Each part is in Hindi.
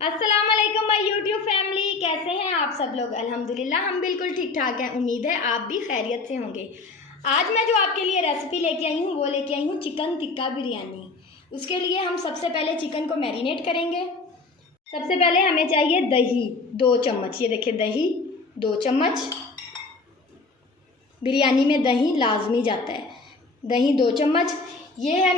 अस्सलाम वालेकुम माय यूट्यूब फैमिली, कैसे हैं आप सब लोग। अल्हम्दुलिल्लाह हम बिल्कुल ठीक ठाक हैं। उम्मीद है आप भी खैरियत से होंगे। आज मैं जो आपके लिए रेसिपी लेके आई हूँ वो लेके आई हूँ चिकन टिक्का बिरयानी। उसके लिए हम सबसे पहले चिकन को मैरिनेट करेंगे। सबसे पहले हमें चाहिए दही 2 चम्मच। ये देखिए दही 2 चम्मच। बिरयानी में दही लाजमी जाता है। दही 2 चम्मच। ये है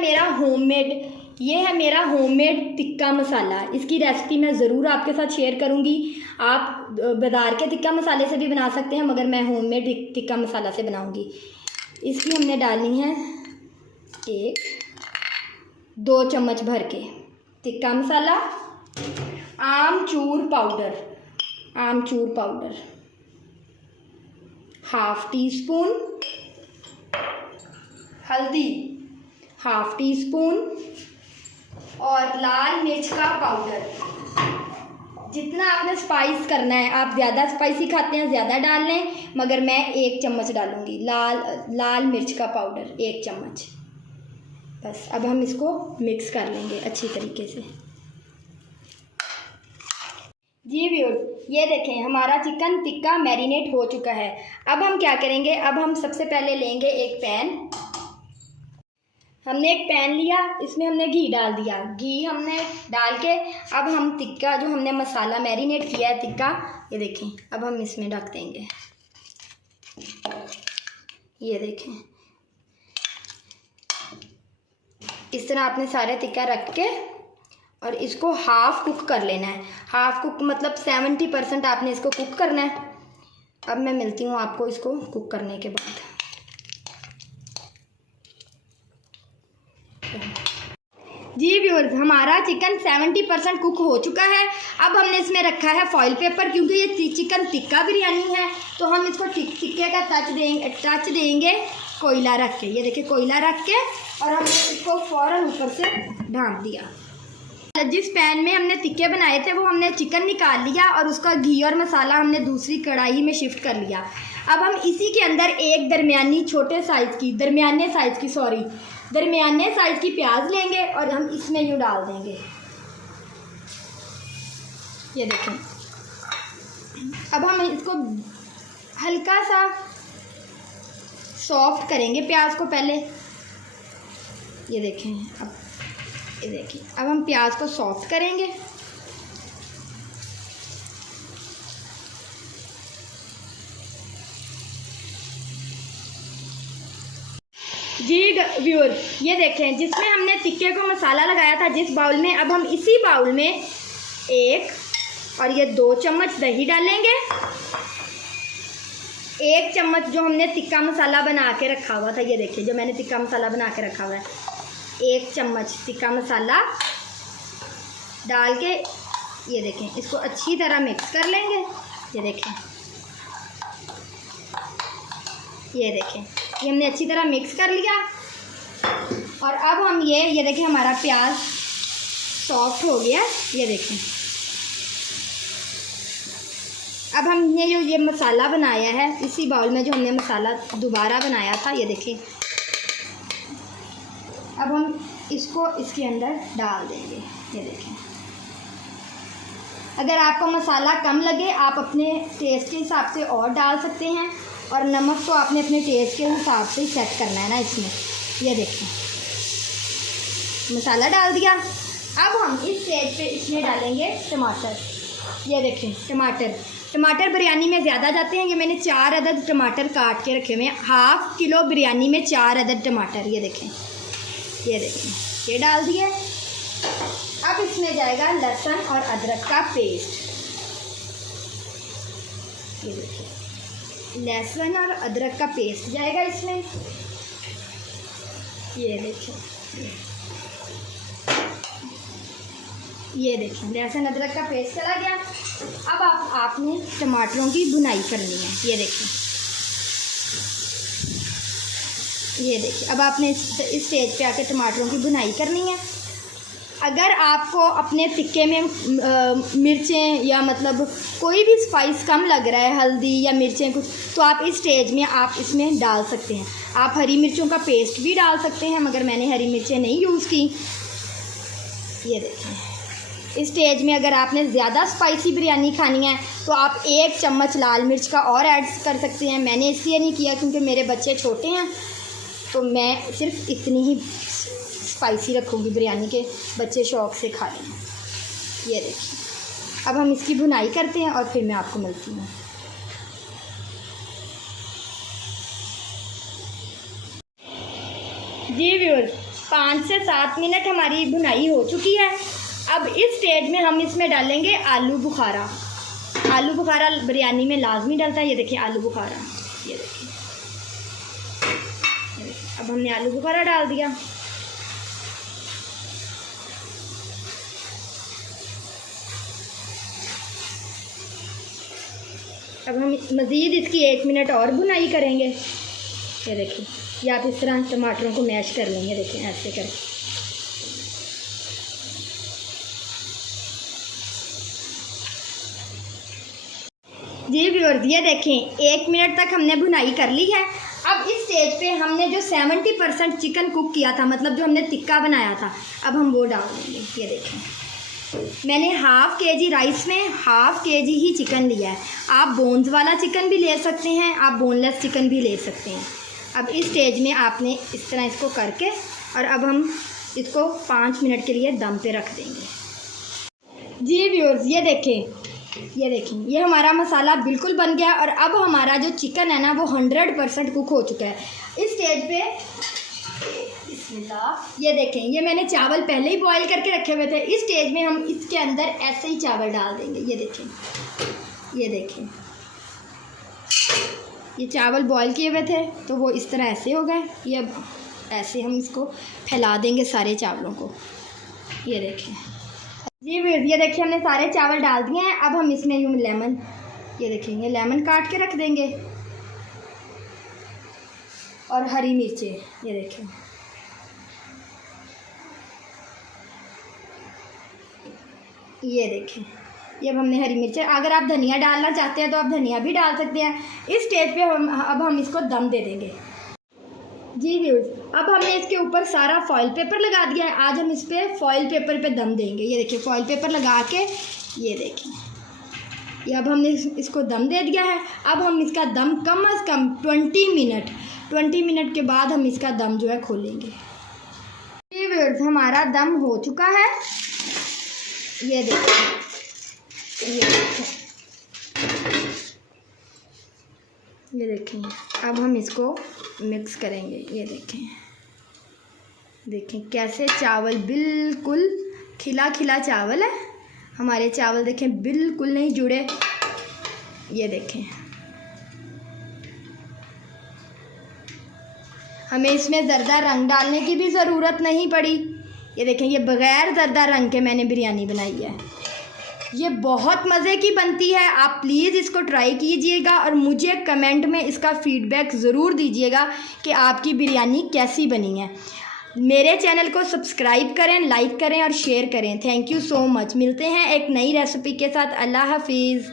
मेरा होममेड टिक्का मसाला। इसकी रेसिपी मैं ज़रूर आपके साथ शेयर करूंगी। आप बाज़ार के टिक्का मसाले से भी बना सकते हैं, मगर मैं होममेड टिक्का मसाला से बनाऊंगी। इसकी हमने डालनी है 2 चम्मच भर के टिक्का मसाला। आमचूर पाउडर हाफ टी स्पून। हल्दी हाफ टी स्पून। और लाल मिर्च का पाउडर। जितना आपने स्पाइस करना है, आप ज़्यादा स्पाइसी खाते हैं ज़्यादा डाल लें, मगर मैं 1 चम्मच डालूँगी। लाल मिर्च का पाउडर 1 चम्मच। बस अब हम इसको मिक्स कर लेंगे अच्छी तरीके से। जी व्यूअर्स, ये देखें हमारा चिकन टिक्का मैरिनेट हो चुका है। अब हम क्या करेंगे, अब हम सबसे पहले लेंगे एक पैन। हमने एक पैन लिया, इसमें हमने घी डाल दिया। घी हमने डाल के अब हम टिक्का जो हमने मसाला मैरिनेट किया है टिक्का, ये देखें अब हम इसमें ढक देंगे। ये देखें इस तरह आपने सारे टिक्का रख के और इसको हाफ कुक कर लेना है। हाफ कुक मतलब 70% आपने इसको कुक करना है। अब मैं मिलती हूँ आपको इसको कुक करने के बाद। जी व्यूअर्स, हमारा चिकन 70% कुक हो चुका है। अब हमने इसमें रखा है फॉइल पेपर, क्योंकि ये चिकन टिक्का बिरयानी है तो हम इसको टिक्के का टच देंगे कोयला रख के। ये देखिए कोयला रख के और हमने इसको फ़ौरन ऊपर से ढाँप दिया। जिस पैन में हमने टिक्के बनाए थे वो हमने चिकन निकाल लिया और उसका घी और मसाला हमने दूसरी कढ़ाई में शिफ्ट कर लिया। अब हम इसी के अंदर एक दरमियाने साइज़ की प्याज लेंगे और हम इसमें यूँ डाल देंगे। ये देखें अब हम इसको हल्का सा सॉफ्ट करेंगे प्याज को पहले। ये देखें अब हम प्याज को सॉफ्ट करेंगे। जी व्यूअर, ये देखें जिसमें हमने टिक्के को मसाला लगाया था जिस बाउल में, अब हम इसी बाउल में 1 और ये 2 चम्मच दही डालेंगे। 1 चम्मच जो हमने टिक्का मसाला बना के रखा हुआ था, ये देखिए जो मैंने टिक्का मसाला बना के रखा हुआ है, 1 चम्मच टिक्का मसाला डाल के ये देखें इसको अच्छी तरह मिक्स कर लेंगे। ये देखें ये हमने अच्छी तरह मिक्स कर लिया। और अब हम ये देखें हमारा प्याज सॉफ्ट हो गया। ये देखें अब हमने जो ये मसाला बनाया है इसी बाउल में, जो हमने मसाला दोबारा बनाया था, ये देखें अब हम इसको इसके अंदर डाल देंगे। ये देखें अगर आपको मसाला कम लगे आप अपने टेस्ट के हिसाब से और डाल सकते हैं, और नमक तो आपने अपने टेस्ट के हिसाब से सेट करना है ना इसमें। ये देखें मसाला डाल दिया। अब हम इस स्टेज पे इसमें डालेंगे टमाटर। ये देखें टमाटर बिरयानी में ज़्यादा जाते हैं। ये मैंने 4 अदद टमाटर काट के रखे हुए हैं। हाफ किलो बिरयानी में 4 अदद टमाटर। ये देखें ये डाल दिए। अब इसमें जाएगा लहसुन और अदरक का पेस्ट। ये देखिए लहसुन और अदरक का पेस्ट जाएगा इसमें। ये देखिए लहसुन अदरक का पेस्ट चला गया। अब आपने टमाटरों की भुनाई करनी है। ये देखिए अब आपने इस स्टेज पे आके टमाटरों की भुनाई करनी है। अगर आपको अपने टिक्के में मिर्चें या मतलब कोई भी स्पाइस कम लग रहा है, हल्दी या मिर्चें कुछ, तो आप इस स्टेज में आप इसमें डाल सकते हैं। आप हरी मिर्चों का पेस्ट भी डाल सकते हैं, मगर मैंने हरी मिर्चें नहीं यूज़ की। ये देखें इस स्टेज में अगर आपने ज़्यादा स्पाइसी बिरयानी खानी है तो आप 1 चम्मच लाल मिर्च का और ऐड कर सकते हैं। मैंने इसलिए नहीं किया क्योंकि मेरे बच्चे छोटे हैं, तो मैं सिर्फ इतनी ही स्पाइसी रखूँगी बिरयानी के बच्चे शौक़ से खा लेंगे। ये देखिए, अब हम इसकी भुनाई करते हैं और फिर मैं आपको मिलती हूँ। जी व्यूअर्स, 5 से 7 मिनट हमारी भुनाई हो चुकी है। अब इस स्टेज में हम इसमें डालेंगे आलू बुखारा। आलू बुखारा बिरयानी में लाजमी डलता है। ये देखिए आलू बुखारा, ये देखिए। अब हमने आलू बुखारा डाल दिया। अब हम मज़ीद इसकी 1 मिनट और भुनाई करेंगे। ये देखिए, या आप इस तरह टमाटरों को मैश कर लेंगे। देखिए ऐसे कर। जी व्यूअर्स, ये देखें 1 मिनट तक हमने भुनाई कर ली है। अब इस स्टेज पे हमने जो 70% चिकन कुक किया था, मतलब जो हमने टिक्का बनाया था, अब हम वो डाल देंगे। ये देखें, मैंने ½ kg राइस में ½ kg ही चिकन लिया है। आप बोन्स वाला चिकन भी ले सकते हैं, आप बोनलेस चिकन भी ले सकते हैं। अब इस स्टेज में आपने इस तरह इसको करके और अब हम इसको 5 मिनट के लिए दम पे रख देंगे। जी व्यूअर्स, ये देखें, ये हमारा मसाला बिल्कुल बन गया और अब हमारा जो चिकन है ना वो 100% कुक हो चुका है। इस स्टेज पे बिस्मिल्लाह, ये देखें, ये मैंने चावल पहले ही बॉईल करके रखे हुए थे। इस स्टेज में हम इसके अंदर ऐसे ही चावल डाल देंगे। ये देखें, ये चावल बॉईल किए हुए थे तो वो इस तरह ऐसे हो गए। ये अब ऐसे हम इसको फैला देंगे सारे चावलों को। ये देखें जी, ये देखिए हमने सारे चावल डाल दिए हैं। अब हम इसमें यूँ लेमन, ये देखें, ये लेमन काट के रख देंगे और हरी मिर्चें। ये देखें, ये देखें, ये अब हमने हरी मिर्चें, अगर आप धनिया डालना चाहते हैं तो आप धनिया भी डाल सकते हैं। इस स्टेज पे अब हम इसको दम दे देंगे। जी व्यूअर्स, अब हमने इसके ऊपर सारा फॉइल पेपर लगा दिया है। आज हम इस पर फॉइल पेपर पे दम देंगे। ये देखिए, फॉइल पेपर लगा के, ये देखिए, ये अब हमने इसको दम दे दिया है। अब हम इसका दम कम से कम 20 मिनट के बाद हम इसका दम जो है खोलेंगे। जी व्यूअर्स, हमारा दम हो चुका है। ये देखिए, ये देखें, अब हम इसको मिक्स करेंगे। ये देखें कैसे चावल बिल्कुल खिला चावल है। हमारे चावल देखें बिल्कुल नहीं जुड़े। ये देखें, हमें इसमें ज़र्दा रंग डालने की भी ज़रूरत नहीं पड़ी। ये देखें, ये बग़ैर ज़र्दा रंग के मैंने बिरयानी बनाई है। ये बहुत मज़े की बनती है। आप प्लीज़ इसको ट्राई कीजिएगा और मुझे कमेंट में इसका फ़ीडबैक ज़रूर दीजिएगा कि आपकी बिरयानी कैसी बनी है। मेरे चैनल को सब्सक्राइब करें, लाइक करें और शेयर करें। Thank you so much. मिलते हैं एक नई रेसिपी के साथ। अल्लाह हाफिज़।